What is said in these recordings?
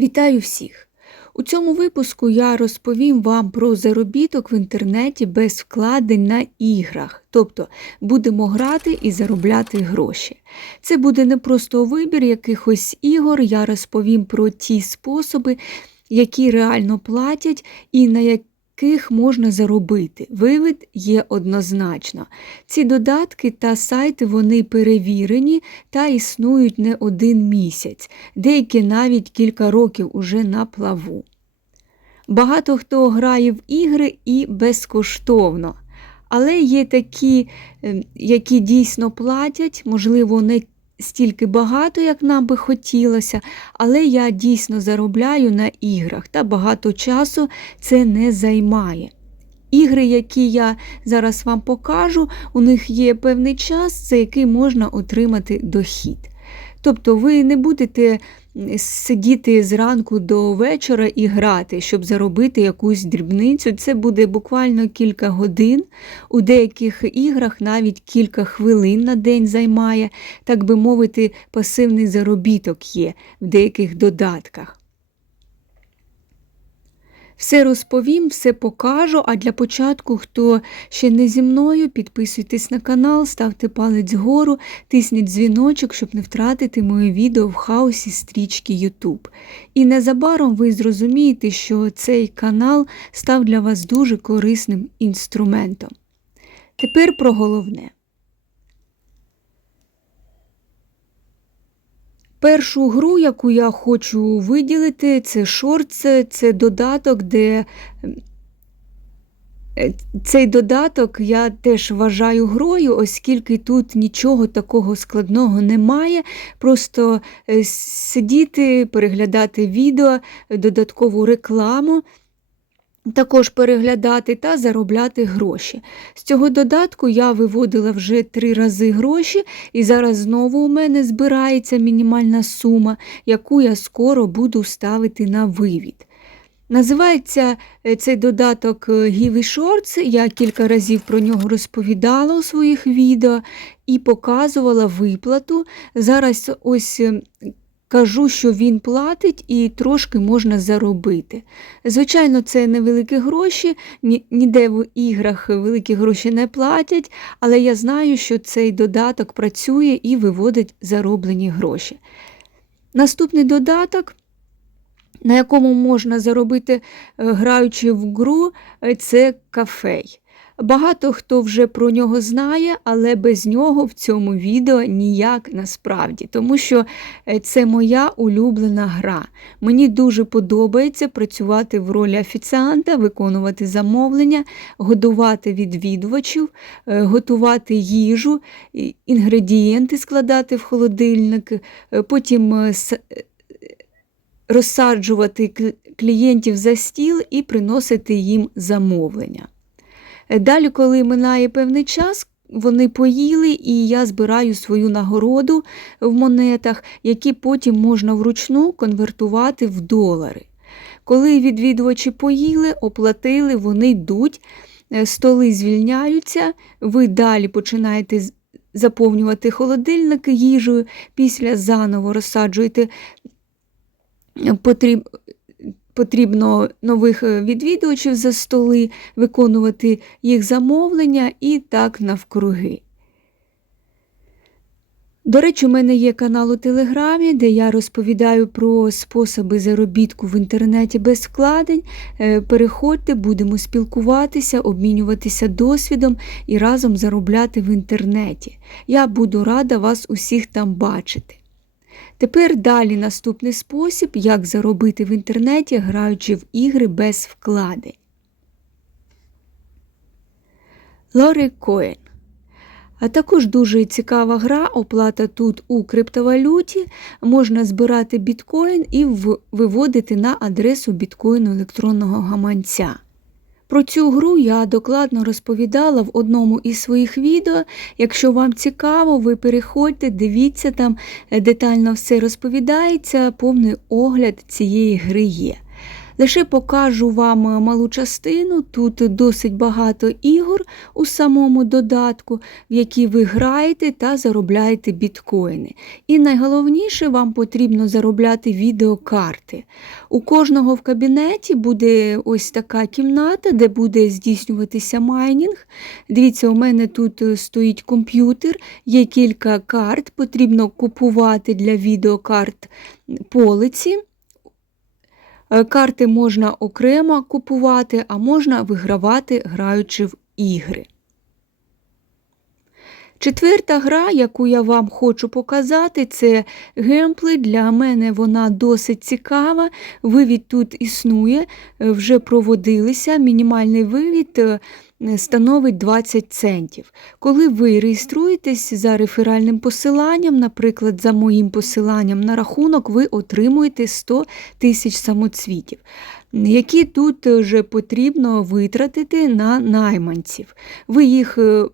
Вітаю всіх! У цьому випуску я розповім вам про заробіток в інтернеті без вкладень на іграх, тобто будемо грати і заробляти гроші. Це буде не просто вибір якихось ігор, я розповім про ті способи, які реально платять і на яких можна заробити. Вивід є однозначно. Ці додатки та сайти вони перевірені та існують не один місяць, деякі навіть кілька років уже на плаву. Багато хто грає в ігри і безкоштовно. Але є такі, ем, які дійсно платять, можливо, не стільки багато, як нам би хотілося, але я дійсно заробляю на іграх та багато часу це не займає. Ігри, які я зараз вам покажу, у них є певний час, за який можна отримати дохід. Тобто ви не будете сидіти зранку до вечора і грати, щоб заробити якусь дрібницю. Це буде буквально кілька годин. У деяких іграх навіть кілька хвилин на день займає, так би мовити, пасивний заробіток є в деяких додатках. Все розповім, все покажу. А для початку, хто ще не зі мною, підписуйтесь на канал, ставте палець вгору, тисніть дзвіночок, щоб не втратити моє відео в хаосі стрічки YouTube. І незабаром ви зрозумієте, що цей канал став для вас дуже корисним інструментом. Тепер про головне. Першу гру, яку я хочу виділити, це шорт, це додаток, де е, цей додаток я теж вважаю грою, оскільки тут нічого такого складного немає. Просто е, сидіти, переглядати відео, додаткову рекламу також переглядати та заробляти гроші. З цього додатку я виводила вже три рази гроші, і зараз знову у мене збирається мінімальна сума, яку я скоро буду ставити на вивід. Називається е, цей додаток е, Shorts, я кілька разів про нього розповідала у своїх відео і показувала виплату. Зараз ось ем, Кажу, що він платить і трошки можна заробити. Звичайно, це невеликі гроші, ніде в іграх великі гроші не платять, але я знаю, що цей додаток працює і виводить зароблені гроші. Наступний додаток, на якому можна заробити, е, граючи в гру, е, це кафей. Багато хто вже про нього знає, але без нього в цьому відео ніяк насправді, тому що е, це моя улюблена гра. Мені дуже подобається працювати в ролі офіціанта, виконувати замовлення, годувати відвідувачів, е, готувати їжу, інгредієнти складати в холодильник, е, потім розсаджувати клієнтів за стіл і приносити їм замовлення. Далі, коли минає певний час, вони поїли, і я збираю свою нагороду в монетах, які потім можна вручну конвертувати в долари. Коли відвідувачі поїли, оплатили, вони йдуть, е, столи звільняються, ви далі починаєте заповнювати холодильники їжею, після заново розсаджуєте потріб потрібно нових е, відвідувачів за столи, виконувати їх замовлення і так навкруги. До речі, у мене є канал у Телеграмі, де я розповідаю про способи заробітку в інтернеті без вкладень. Е, переходьте, будемо спілкуватися, обмінюватися досвідом і разом заробляти в інтернеті. Я буду рада вас усіх там бачити. Тепер далі наступний спосіб, як заробити в інтернеті, граючи в ігри без вкладень. Лори Коін. А також дуже цікава гра, оплата тут у криптовалюті. Можна збирати біткоін і виводити на адресу біткоїну електронного гаманця. Про цю гру я докладно розповідала в одному із своїх відео. Якщо вам цікаво, ви переходьте, дивіться, там е, детально все розповідається, повний огляд цієї гри є. Лише покажу вам малу частину. Тут досить багато ігор у самому додатку, в які ви граєте та заробляєте біткоїни. І найголовніше, вам потрібно заробляти відеокарти. У кожного в кабінеті буде ось така кімната, де буде здійснюватися майнінг. Дивіться, у мене тут стоїть комп'ютер, є кілька карт, потрібно купувати для відеокарт полиці. Е, Карти можна окремо купувати, а можна вигравати, граючи в ігри. Четверта гра, яку я вам хочу показати, це гемплей. Для мене вона досить цікава. Вивід тут існує, е, вже проводилися. Мінімальний вивід е, становить 20 центів. Коли ви реєструєтесь за реферальним посиланням, наприклад, за моїм посиланням на рахунок, ви отримуєте 100 тисяч самоцвітів. Які тут вже потрібно витратити на найманців. Ви їх е,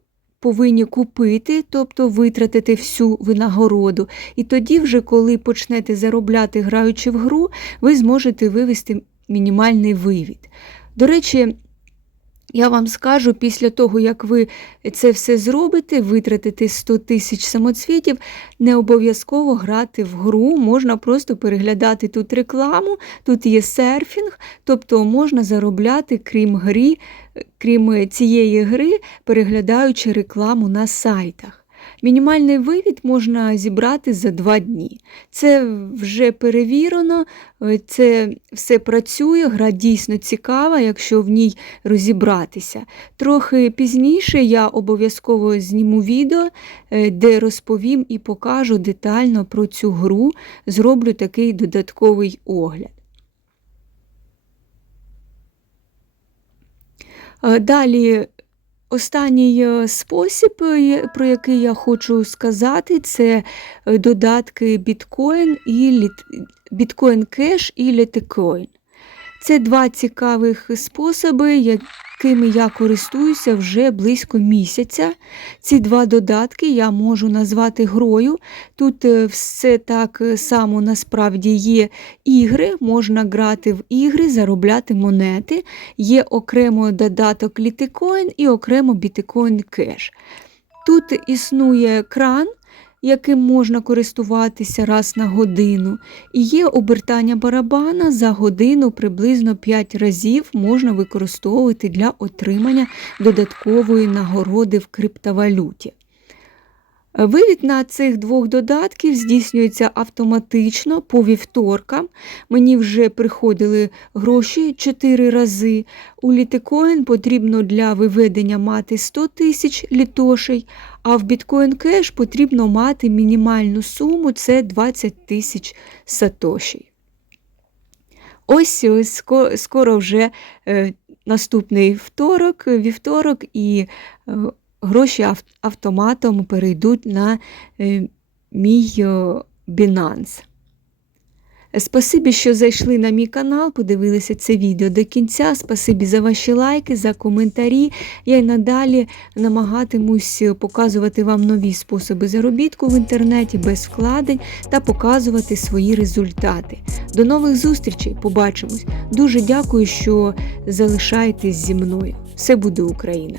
повинні купити, тобто витратити всю винагороду. І тоді, вже, коли почнете заробляти, граючи в гру, ви зможете вивести мінімальний вивід. До речі, я вам скажу, після того, як ви це все зробите, витратите 100 тисяч самоцвітів, не обов'язково грати в гру, можна просто переглядати тут рекламу, тут є серфінг, тобто можна заробляти, крім грі, крім цієї гри, переглядаючи рекламу на сайтах. Мінімальний вивід можна зібрати за два дні. Це вже перевірено, е, це все працює, гра дійсно цікава, якщо в ній розібратися. Трохи пізніше я обов'язково зніму відео, е, де розповім і покажу детально про цю гру, зроблю такий додатковий огляд. Е, далі Останній е, спосіб, е, про який я хочу сказати, це е, додатки біткоін і біткоін кеш і Litecoin. Це два цікавих способи, якими я користуюся вже близько місяця. Ці два додатки я можу назвати грою. Тут е, все так само насправді є ігри, можна грати в ігри, заробляти монети. Є окремо додаток Litecoin і окремо Bitcoin Cash. Тут існує кран яким можна користуватися раз на годину, і є обертання барабана за годину приблизно 5 разів можна використовувати для отримання додаткової нагороди в криптовалюті. Вивід на цих двох додатків здійснюється автоматично по вівторкам. Мені вже приходили гроші 4 рази. У літикоін потрібно для виведення мати 100 тисяч літошей, а в біткоін кеш потрібно мати мінімальну суму це 20 тисяч сатошей. Ось ось скоро вже е, наступний второк, вівторок і е, гроші автоматом перейдуть на е, мій Binance. Спасибі, що зайшли на мій канал, подивилися це відео до кінця. Спасибі за ваші лайки, за коментарі. Я й надалі намагатимусь показувати вам нові способи заробітку в інтернеті без вкладень та показувати свої результати. До нових зустрічей! Побачимось! Дуже дякую, що залишаєтесь зі мною. Все буде Україна!